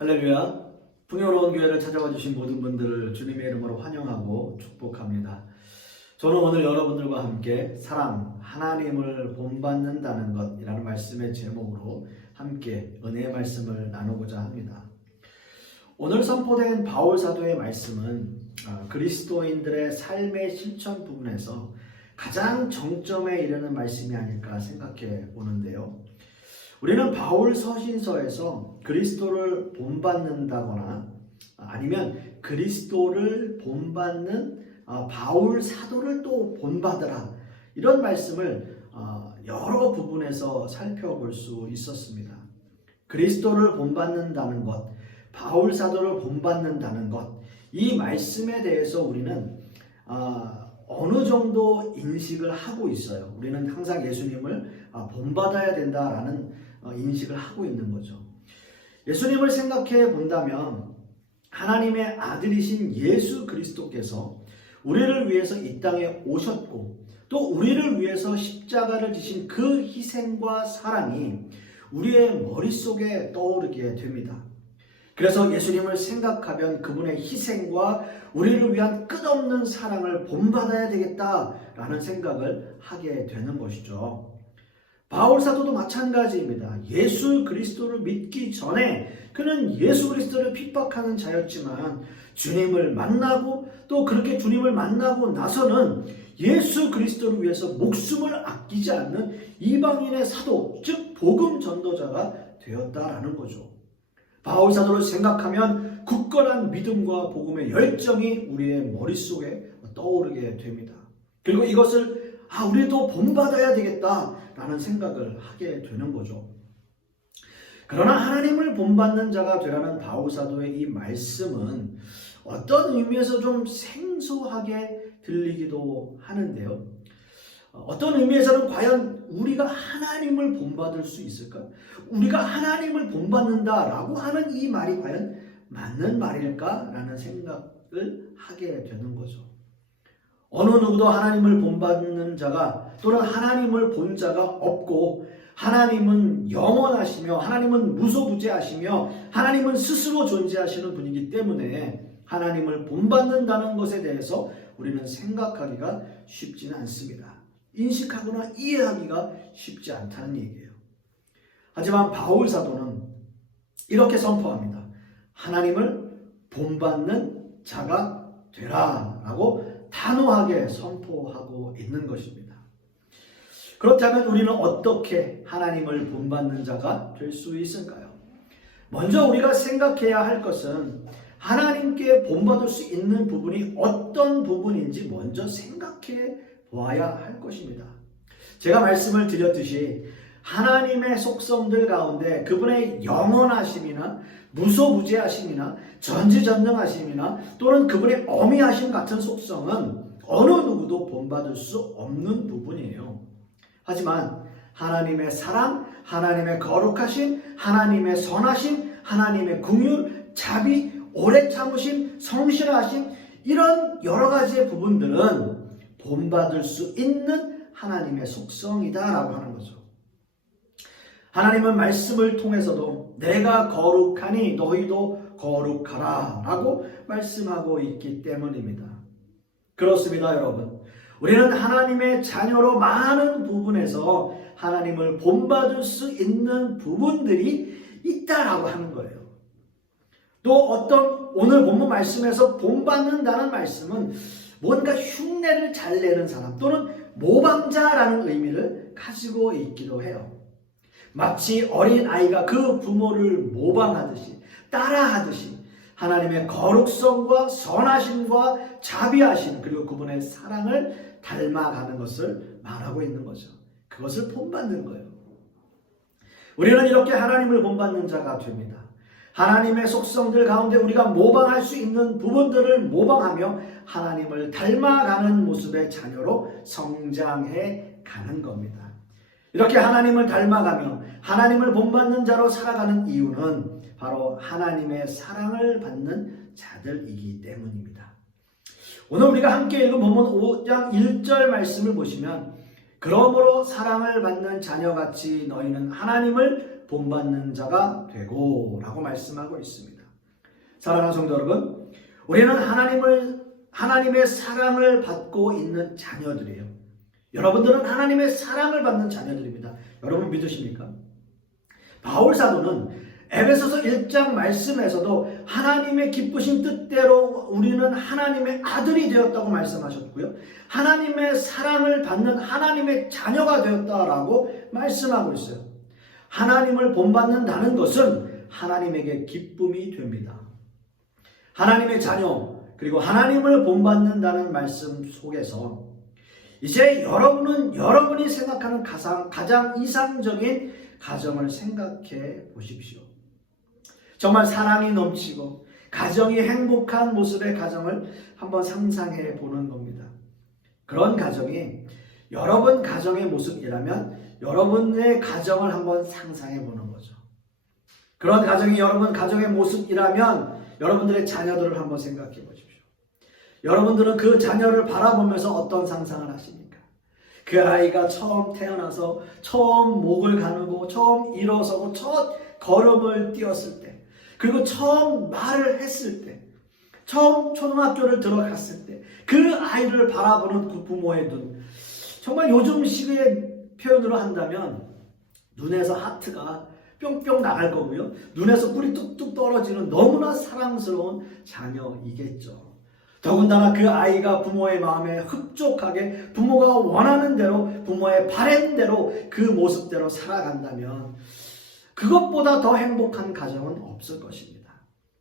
할렐루야. 풍요로운 교회를 찾아와 주신 모든 분들을 주님의 이름으로 환영하고 축복합니다. 저는 오늘 여러분들과 함께 사랑, 하나님을 본받는다는 것이라는 말씀의 제목으로 함께 은혜의 말씀을 나누고자 합니다. 오늘 선포된 바울 사도의 말씀은 그리스도인들의 삶의 실천 부분에서 가장 정점에 이르는 말씀이 아닐까 생각해 보는데요. 우리는 바울 서신서에서 그리스도를 본받는다거나 아니면 그리스도를 본받는 바울 사도를 또 본받으라, 이런 말씀을 여러 부분에서 살펴볼 수 있었습니다. 그리스도를 본받는다는 것, 바울 사도를 본받는다는 것, 이 말씀에 대해서 우리는 어느 정도 인식을 하고 있어요. 우리는 항상 예수님을 본받아야 된다라는 인식을 하고 있는 거죠. 예수님을 생각해 본다면 하나님의 아들이신 예수 그리스도께서 우리를 위해서 이 땅에 오셨고 또 우리를 위해서 십자가를 지신 그 희생과 사랑이 우리의 머릿속에 떠오르게 됩니다. 그래서 예수님을 생각하면 그분의 희생과 우리를 위한 끝없는 사랑을 본받아야 되겠다라는 생각을 하게 되는 것이죠. 바울 사도도 마찬가지입니다. 예수 그리스도를 믿기 전에 그는 예수 그리스도를 핍박하는 자였지만 주님을 만나고 또 그렇게 주님을 만나고 나서는 예수 그리스도를 위해서 목숨을 아끼지 않는 이방인의 사도, 즉 복음 전도자가 되었다라는 거죠. 바울 사도를 생각하면 굳건한 믿음과 복음의 열정이 우리의 머릿속에 떠오르게 됩니다. 그리고 이것을 우리도 본받아야 되겠다라는 생각을 하게 되는 거죠. 그러나 하나님을 본받는 자가 되라는 바울 사도의 이 말씀은 어떤 의미에서 좀 생소하게 들리기도 하는데요. 어떤 의미에서는 과연 우리가 하나님을 본받을 수 있을까? 우리가 하나님을 본받는다라고 하는 이 말이 과연 맞는 말일까라는 생각을 하게 되는 거죠. 어느 누구도 하나님을 본받는 자가 또는 하나님을 본 자가 없고, 하나님은 영원하시며 하나님은 무소부재하시며 하나님은 스스로 존재하시는 분이기 때문에 하나님을 본받는다는 것에 대해서 우리는 생각하기가 쉽지는 않습니다. 인식하거나 이해하기가 쉽지 않다는 얘기예요. 하지만 바울 사도는 이렇게 선포합니다. 하나님을 본받는 자가 되라라고 단호하게 선포하고 있는 것입니다. 그렇다면 우리는 어떻게 하나님을 본받는 자가 될 수 있을까요? 먼저 우리가 생각해야 할 것은 하나님께 본받을 수 있는 부분이 어떤 부분인지 먼저 생각해 보아야 할 것입니다. 제가 말씀을 드렸듯이 하나님의 속성들 가운데 그분의 영원하심이나 무소부재하심이나 전지전능하심이나 또는 그분의 어미하심 같은 속성은 어느 누구도 본받을 수 없는 부분이에요. 하지만 하나님의 사랑, 하나님의 거룩하심, 하나님의 선하심, 하나님의 긍휼, 자비, 오래 참으심, 성실하심, 이런 여러 가지의 부분들은 본받을 수 있는 하나님의 속성이다라고 하는 거죠. 하나님은 말씀을 통해서도 내가 거룩하니 너희도 거룩하라 라고 말씀하고 있기 때문입니다. 그렇습니다, 여러분. 우리는 하나님의 자녀로 많은 부분에서 하나님을 본받을 수 있는 부분들이 있다라고 하는 거예요. 또 어떤 오늘 본문 말씀에서 본받는다는 말씀은 뭔가 흉내를 잘 내는 사람 또는 모방자라는 의미를 가지고 있기도 해요. 마치 어린아이가 그 부모를 모방하듯이, 따라하듯이 하나님의 거룩성과 선하심과 자비하심 그리고 그분의 사랑을 닮아가는 것을 말하고 있는 거죠. 그것을 본받는 거예요. 우리는 이렇게 하나님을 본받는 자가 됩니다. 하나님의 속성들 가운데 우리가 모방할 수 있는 부분들을 모방하며 하나님을 닮아가는 모습의 자녀로 성장해 가는 겁니다. 이렇게 하나님을 닮아가며 하나님을 본받는 자로 살아가는 이유는 바로 하나님의 사랑을 받는 자들이기 때문입니다. 오늘 우리가 함께 읽은 본문 5장 1절 말씀을 보시면 그러므로 사랑을 받는 자녀같이 너희는 하나님을 본받는 자가 되고 라고 말씀하고 있습니다. 사랑하는 성도 여러분, 우리는 하나님의 사랑을 받고 있는 자녀들이에요. 여러분들은 하나님의 사랑을 받는 자녀들입니다. 여러분 믿으십니까? 바울 사도는 에베소서 1장 말씀에서도 하나님의 기쁘신 뜻대로 우리는 하나님의 아들이 되었다고 말씀하셨고요. 하나님의 사랑을 받는 하나님의 자녀가 되었다라고 말씀하고 있어요. 하나님을 본받는다는 것은 하나님에게 기쁨이 됩니다. 하나님의 자녀 그리고 하나님을 본받는다는 말씀 속에서 이제 여러분은 여러분이 생각하는 가장 이상적인 가정을 생각해 보십시오. 정말 사랑이 넘치고 가정이 행복한 모습의 가정을 한번 상상해 보는 겁니다. 그런 가정이 여러분 가정의 모습이라면 여러분의 가정을 한번 상상해 보는 거죠. 그런 가정이 여러분 가정의 모습이라면 여러분들의 자녀들을 한번 생각해 보십시오. 여러분들은 그 자녀를 바라보면서 어떤 상상을 하십니까? 그 아이가 처음 태어나서 처음 목을 가누고 처음 일어서고 첫 걸음을 띄었을 때, 그리고 처음 말을 했을 때, 처음 초등학교를 들어갔을 때 그 아이를 바라보는 그 부모의 눈, 정말 요즘 시기의 표현으로 한다면 눈에서 하트가 뿅뿅 나갈 거고요. 눈에서 꿀이 뚝뚝 떨어지는 너무나 사랑스러운 자녀이겠죠. 더군다나 그 아이가 부모의 마음에 흡족하게 부모가 원하는 대로 부모의 바램대로 그 모습대로 살아간다면 그것보다 더 행복한 가정은 없을 것입니다.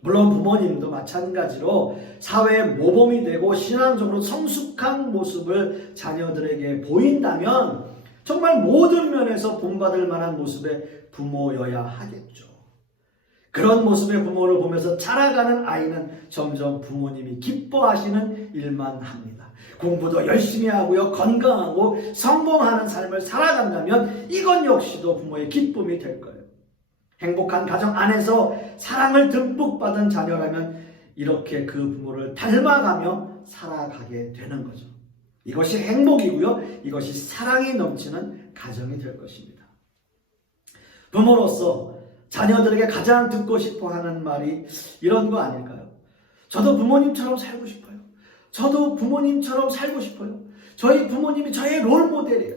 물론 부모님도 마찬가지로 사회의 모범이 되고 신앙적으로 성숙한 모습을 자녀들에게 보인다면 정말 모든 면에서 본받을 만한 모습의 부모여야 하겠죠. 그런 모습의 부모를 보면서 자라가는 아이는 점점 부모님이 기뻐하시는 일만 합니다. 공부도 열심히 하고요, 건강하고 성공하는 삶을 살아간다면 이건 역시도 부모의 기쁨이 될 거예요. 행복한 가정 안에서 사랑을 듬뿍 받은 자녀라면 이렇게 그 부모를 닮아가며 살아가게 되는 거죠. 이것이 행복이고요, 이것이 사랑이 넘치는 가정이 될 것입니다. 부모로서 자녀들에게 가장 듣고 싶어 하는 말이 이런 거 아닐까요? 저도 부모님처럼 살고 싶어요. 저도 부모님처럼 살고 싶어요. 저희 부모님이 저의 롤모델이에요.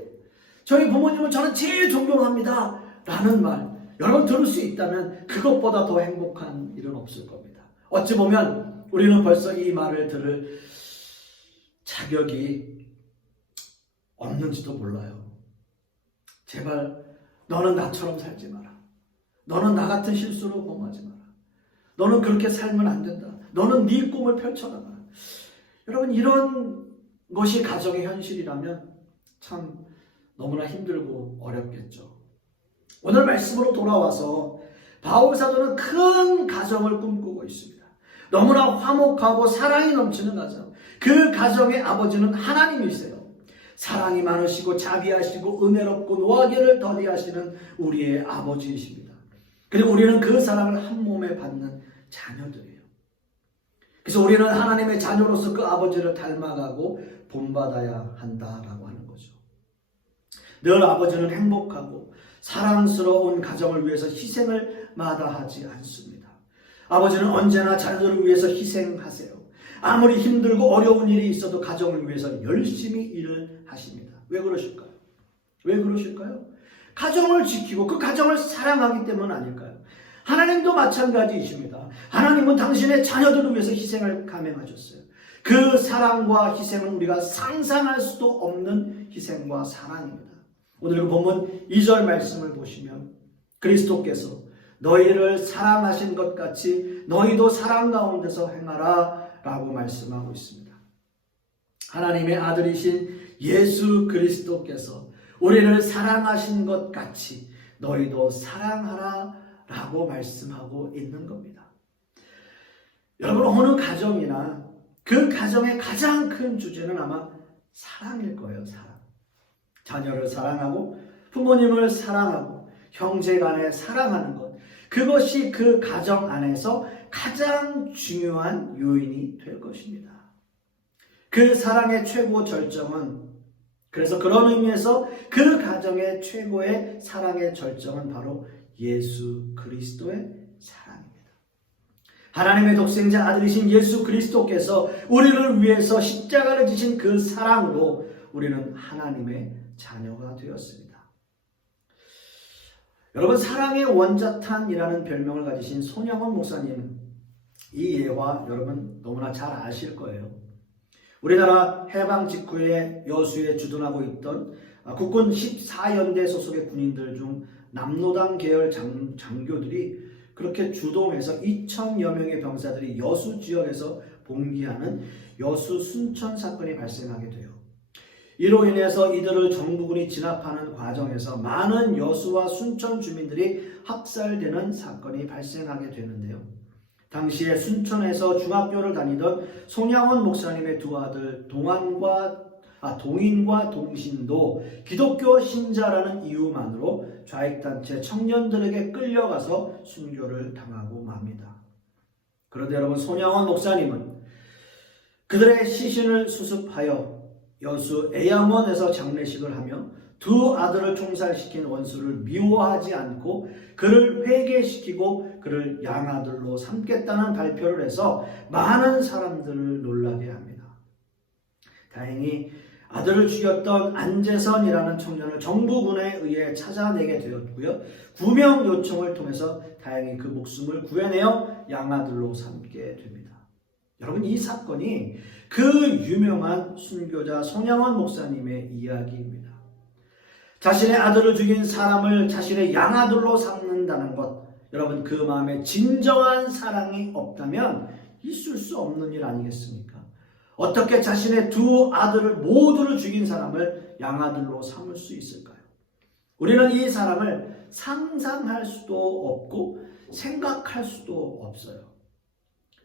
저희 부모님은 저는 제일 존경합니다. 라는 말, 여러분 들을 수 있다면 그것보다 더 행복한 일은 없을 겁니다. 어찌 보면 우리는 벌써 이 말을 들을 자격이 없는지도 몰라요. 제발 너는 나처럼 살지 마라. 너는 나 같은 실수로 범하지 마라. 너는 그렇게 살면 안 된다. 너는 네 꿈을 펼쳐나가라. 여러분, 이런 것이 가정의 현실이라면 참 너무나 힘들고 어렵겠죠. 오늘 말씀으로 돌아와서 바울 사도는 큰 가정을 꿈꾸고 있습니다. 너무나 화목하고 사랑이 넘치는 가정. 그 가정의 아버지는 하나님이세요. 사랑이 많으시고 자비하시고 은혜롭고 노하기를 더디하시는 우리의 아버지이십니다. 그리고 우리는 그 사랑을 한 몸에 받는 자녀들이에요. 그래서 우리는 하나님의 자녀로서 그 아버지를 닮아가고 본받아야 한다라고 하는 거죠. 늘 아버지는 행복하고 사랑스러운 가정을 위해서 희생을 마다하지 않습니다. 아버지는 언제나 자녀들을 위해서 희생하세요. 아무리 힘들고 어려운 일이 있어도 가정을 위해서 열심히 일을 하십니다. 왜 그러실까요? 왜 그러실까요? 가정을 지키고 그 가정을 사랑하기 때문 아닐까요? 하나님도 마찬가지이십니다. 하나님은 당신의 자녀들을 위해서 희생을 감행하셨어요. 그 사랑과 희생은 우리가 상상할 수도 없는 희생과 사랑입니다. 오늘 본문 2절 말씀을 보시면 그리스도께서 너희를 사랑하신 것 같이 너희도 사랑 가운데서 행하라 라고 말씀하고 있습니다. 하나님의 아들이신 예수 그리스도께서 우리를 사랑하신 것 같이 너희도 사랑하라 라고 말씀하고 있는 겁니다. 여러분, 어느 가정이나 그 가정의 가장 큰 주제는 아마 사랑일 거예요. 사랑. 자녀를 사랑하고 부모님을 사랑하고 형제간에 사랑하는 것, 그것이 그 가정 안에서 가장 중요한 요인이 될 것입니다. 그 사랑의 최고 절정은 그래서 그런 의미에서 그 가정의 최고의 사랑의 절정은 바로 예수 그리스도의 사랑입니다. 하나님의 독생자 아들이신 예수 그리스도께서 우리를 위해서 십자가를 지신 그 사랑으로 우리는 하나님의 자녀가 되었습니다. 여러분, 사랑의 원자탄이라는 별명을 가지신 손양원 목사님, 이 예화 여러분 너무나 잘 아실 거예요. 우리나라 해방 직후에 여수에 주둔하고 있던 국군 14연대 소속의 군인들 중 남로당 계열 장교들이 그렇게 주동해서 2,000여 명의 병사들이 여수 지역에서 봉기하는 여수 순천 사건이 발생하게 돼요. 이로 인해서 이들을 정부군이 진압하는 과정에서 많은 여수와 순천 주민들이 학살되는 사건이 발생하게 되는데요. 당시에 순천에서 중학교를 다니던 손양원 목사님의 두 아들 동인과 동신도 기독교 신자라는 이유만으로 좌익단체 청년들에게 끌려가서 순교를 당하고 맙니다. 그런데 여러분, 손양원 목사님은 그들의 시신을 수습하여 여수 애양원에서 장례식을 하며 두 아들을 총살시킨 원수를 미워하지 않고 그를 회개시키고 그를 양아들로 삼겠다는 발표를 해서 많은 사람들을 놀라게 합니다. 다행히 아들을 죽였던 안재선이라는 청년을 정부군에 의해 찾아내게 되었고요. 구명 요청을 통해서 다행히 그 목숨을 구해내어 양아들로 삼게 됩니다. 여러분, 이 사건이 그 유명한 순교자 손양원 목사님의 이야기입니다. 자신의 아들을 죽인 사람을 자신의 양아들로 삼는다는 것, 여러분, 그 마음에 진정한 사랑이 없다면 있을 수 없는 일 아니겠습니까? 어떻게 자신의 두 아들을 모두를 죽인 사람을 양아들로 삼을 수 있을까요? 우리는 이 사람을 상상할 수도 없고 생각할 수도 없어요.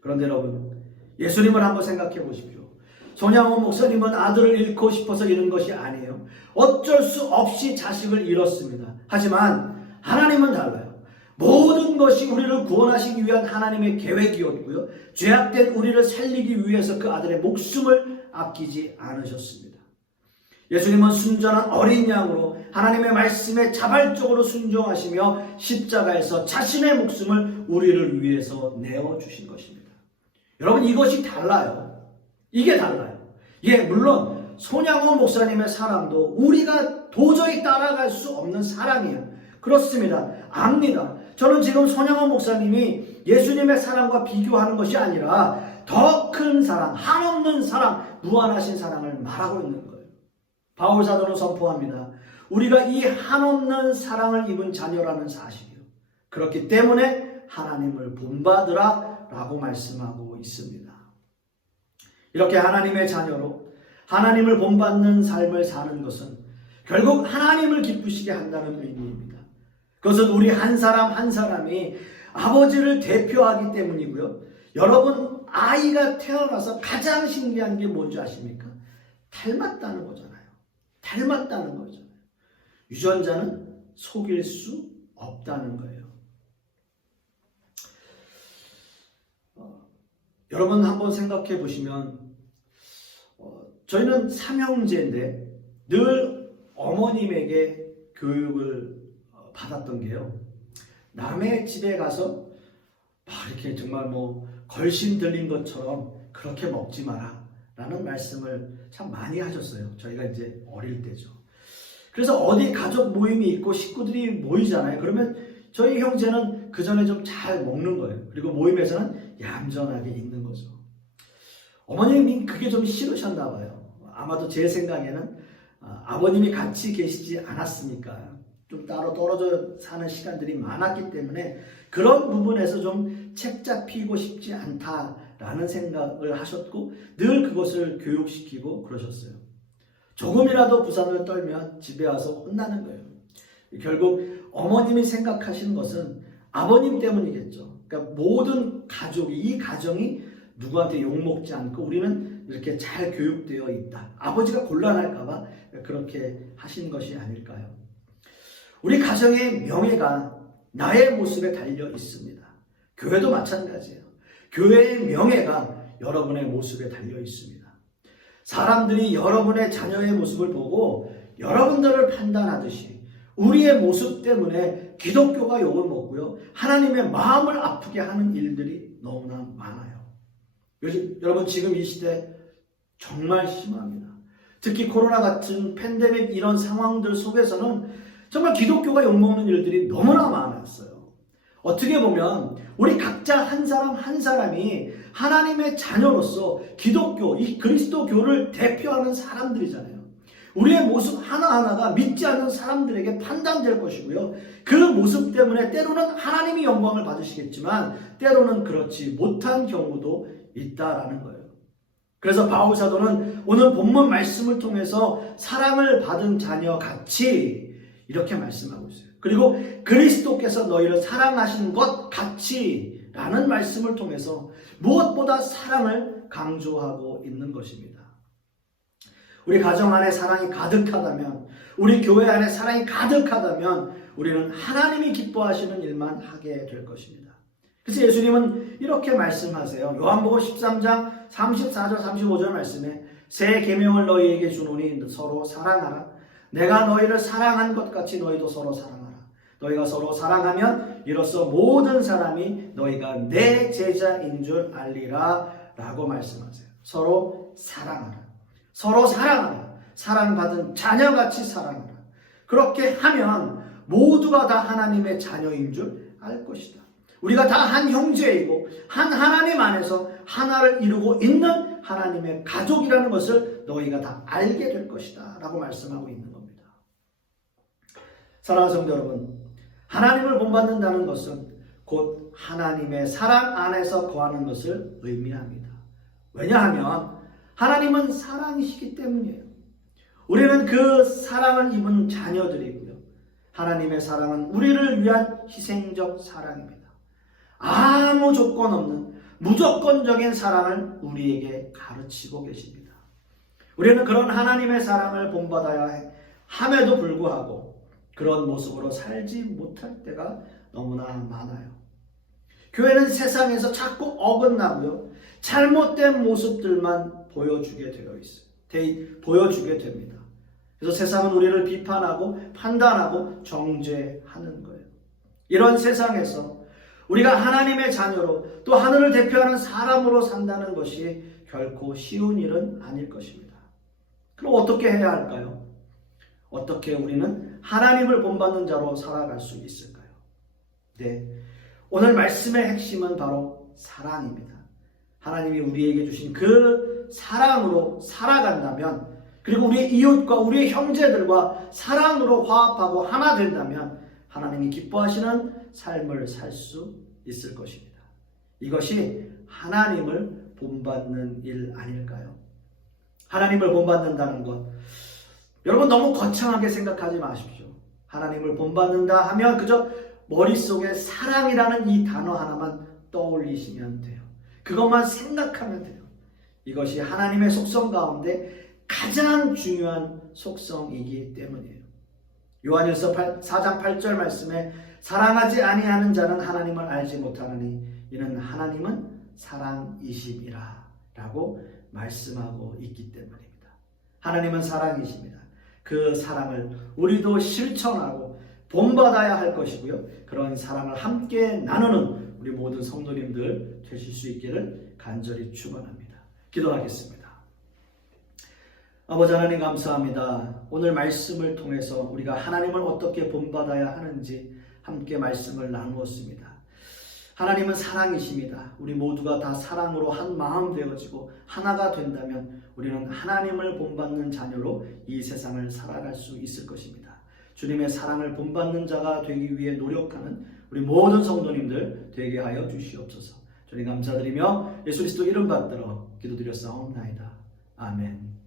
그런데 여러분, 예수님을 한번 생각해 보십시오. 손양원 목사님은 아들을 잃고 싶어서 잃은 것이 아니에요. 어쩔 수 없이 자식을 잃었습니다. 하지만 하나님은 달라요. 모든 것이 우리를 구원하시기 위한 하나님의 계획이었고요. 죄악된 우리를 살리기 위해서 그 아들의 목숨을 아끼지 않으셨습니다. 예수님은 순전한 어린 양으로 하나님의 말씀에 자발적으로 순종하시며 십자가에서 자신의 목숨을 우리를 위해서 내어주신 것입니다. 여러분, 이것이 달라요. 이게 달라요. 예, 물론 손양원 목사님의 사랑도 우리가 도저히 따라갈 수 없는 사랑이에요. 그렇습니다. 압니다. 저는 지금 손양원 목사님이 예수님의 사랑과 비교하는 것이 아니라 더 큰 사랑, 한없는 사랑, 무한하신 사랑을 말하고 있는 거예요. 바울 사도는 선포합니다. 우리가 이 한없는 사랑을 입은 자녀라는 사실이요. 그렇기 때문에 하나님을 본받으라 라고 말씀하고 있습니다. 이렇게 하나님의 자녀로 하나님을 본받는 삶을 사는 것은 결국 하나님을 기쁘시게 한다는 의미입니다. 그것은 우리 한 사람 한 사람이 아버지를 대표하기 때문이고요. 여러분, 아이가 태어나서 가장 신기한 게 뭔지 아십니까? 닮았다는 거잖아요. 닮았다는 거잖아요. 유전자는 속일 수 없다는 거예요. 여러분, 한번 생각해 보시면 저희는 삼형제인데 늘 어머님에게 교육을 받았던 게요. 남의 집에 가서 이렇게 정말 걸신 들린 것처럼 그렇게 먹지 마라 라는 말씀을 참 많이 하셨어요. 저희가 이제 어릴 때죠. 그래서 어디 가족 모임이 있고 식구들이 모이잖아요. 그러면 저희 형제는 그 전에 좀 잘 먹는 거예요. 그리고 모임에서는 얌전하게 있는 거죠. 어머님이 그게 좀 싫으셨나 봐요. 아마도 제 생각에는 아버님이 같이 계시지 않았으니까 좀 따로 떨어져 사는 시간들이 많았기 때문에 그런 부분에서 좀 책 잡히고 싶지 않다라는 생각을 하셨고 늘 그것을 교육시키고 그러셨어요. 조금이라도 부산을 떨면 집에 와서 혼나는 거예요. 결국 어머님이 생각하시는 것은 아버님 때문이겠죠. 그러니까 모든 가족이, 이 가정이 누구한테 욕먹지 않고 우리는 이렇게 잘 교육되어 있다. 아버지가 곤란할까봐 그렇게 하신 것이 아닐까요? 우리 가정의 명예가 나의 모습에 달려 있습니다. 교회도 마찬가지예요. 교회의 명예가 여러분의 모습에 달려 있습니다. 사람들이 여러분의 자녀의 모습을 보고 여러분들을 판단하듯이 우리의 모습 때문에 기독교가 욕을 먹고요. 하나님의 마음을 아프게 하는 일들이 너무나 많아요. 요즘 여러분 지금 이 시대 정말 심합니다. 특히 코로나 같은 팬데믹 이런 상황들 속에서는 정말 기독교가 욕먹는 일들이 너무나 많았어요. 어떻게 보면 우리 각자 한 사람 한 사람이 하나님의 자녀로서 기독교, 이 그리스도교를 대표하는 사람들이잖아요. 우리의 모습 하나하나가 믿지 않는 사람들에게 판단될 것이고요. 그 모습 때문에 때로는 하나님이 영광을 받으시겠지만 때로는 그렇지 못한 경우도 있다라는 거예요. 그래서 바울 사도는 오늘 본문 말씀을 통해서 사랑을 받은 자녀 같이 이렇게 말씀하고 있어요. 그리고 그리스도께서 너희를 사랑하신 것 같이 라는 말씀을 통해서 무엇보다 사랑을 강조하고 있는 것입니다. 우리 가정 안에 사랑이 가득하다면, 우리 교회 안에 사랑이 가득하다면 우리는 하나님이 기뻐하시는 일만 하게 될 것입니다. 그래서 예수님은 이렇게 말씀하세요. 요한복음 13장 34절 35절 말씀에 새 계명을 너희에게 주노니 서로 사랑하라. 내가 너희를 사랑한 것 같이 너희도 서로 사랑하라. 너희가 서로 사랑하면 이로써 모든 사람이 너희가 내 제자인 줄 알리라 라고 말씀하세요. 서로 사랑하라. 서로 사랑하라. 사랑받은 자녀같이 사랑하라. 그렇게 하면 모두가 다 하나님의 자녀인 줄 알 것이다. 우리가 다 한 형제이고 한 하나님 안에서 하나를 이루고 있는 하나님의 가족이라는 것을 너희가 다 알게 될 것이다 라고 말씀하고 있는 겁니다. 사랑하는 성도 여러분, 하나님을 본받는다는 것은 곧 하나님의 사랑 안에서 거하는 것을 의미합니다. 왜냐하면 하나님은 사랑이시기 때문이에요. 우리는 그 사랑을 입은 자녀들이고요. 하나님의 사랑은 우리를 위한 희생적 사랑입니다. 아무 조건 없는 무조건적인 사랑을 우리에게 가르치고 계십니다. 우리는 그런 하나님의 사랑을 본받아야 함에도 불구하고 그런 모습으로 살지 못할 때가 너무나 많아요. 교회는 세상에서 자꾸 어긋나고요. 잘못된 모습들만 보여주게 됩니다. 그래서 세상은 우리를 비판하고 판단하고 정죄하는 거예요. 이런 세상에서 우리가 하나님의 자녀로 또 하늘을 대표하는 사람으로 산다는 것이 결코 쉬운 일은 아닐 것입니다. 그럼 어떻게 해야 할까요? 어떻게 우리는 하나님을 본받는 자로 살아갈 수 있을까요? 네, 오늘 말씀의 핵심은 바로 사랑입니다. 하나님이 우리에게 주신 그 사랑으로 살아간다면, 그리고 우리의 이웃과 우리의 형제들과 사랑으로 화합하고 하나 된다면 하나님이 기뻐하시는 삶을 살 수 있을 것입니다. 이것이 하나님을 본받는 일 아닐까요? 하나님을 본받는다는 것, 여러분 너무 거창하게 생각하지 마십시오. 하나님을 본받는다 하면 그저 머릿속에 사랑이라는 이 단어 하나만 떠올리시면 돼요. 그것만 생각하면 돼요. 이것이 하나님의 속성 가운데 가장 중요한 속성이기 때문이에요. 요한일서 4장 8절 말씀에 사랑하지 아니하는 자는 하나님을 알지 못하느니 이는 하나님은 사랑이심이라 라고 말씀하고 있기 때문입니다. 하나님은 사랑이십니다. 그 사랑을 우리도 실천하고 본받아야 할 것이고요. 그런 사랑을 함께 나누는 우리 모든 성도님들 되실 수 있기를 간절히 축원합니다. 기도하겠습니다. 아버지 하나님 감사합니다. 오늘 말씀을 통해서 우리가 하나님을 어떻게 본받아야 하는지 함께 말씀을 나누었습니다. 하나님은 사랑이십니다. 우리 모두가 다 사랑으로 한 마음 되어지고 하나가 된다면 우리는 하나님을 본받는 자녀로 이 세상을 살아갈 수 있을 것입니다. 주님의 사랑을 본받는 자가 되기 위해 노력하는 우리 모든 성도님들 되게 하여 주시옵소서. 주님 감사드리며 예수 그리스도 이름 받들어 기도드렸사옵나이다. 아멘.